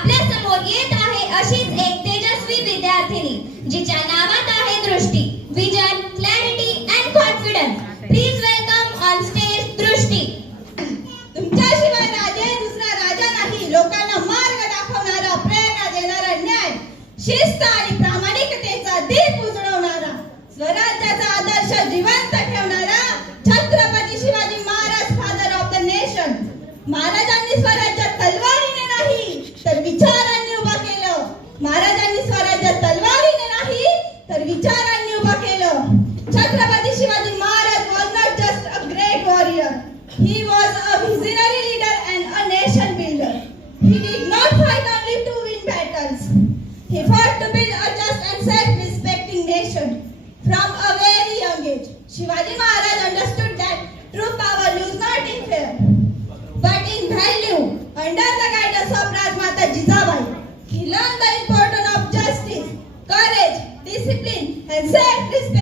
आपल्या समोर येत आहे अशीच एक तेजस्वी विद्यार्थिनी जिच्या नावात आहे दृष्टी, vision, clarity and confidence. Please welcome on stage दृष्टी. तुमच्याशिवाय राजे दुसरा राजा नाही. लोकांना मार्ग दाखवणारा, प्रेरणा देणारा, न्याय, शिस्त आणि प्रामाणिकतेचा दीप उजळवणारा, स्वराज्याचा आदर्श जिवंत ठेवणारा Chhatrapati Shivaji Maharaj, father of the nation. महाराजांनी स्वराज्य तलवारीने नाही तर विचारांनी उभा केलं. महाराजांनी स्वराज्य तलवारीने नाही तर विचारांनी उभा केलं. Chhatrapati Shivaji Maharaj was not just a great warrior. He was a visionary leader and a nation builder. He did not fight only to win battles. He fought to build a just and self-respecting nation. From a very young age, Shivaji Maharaj understood that true power lies not in fear, but in value. Under the guidance of Rajmata Jijabai, he learned the importance of justice, courage, discipline, and self-respect.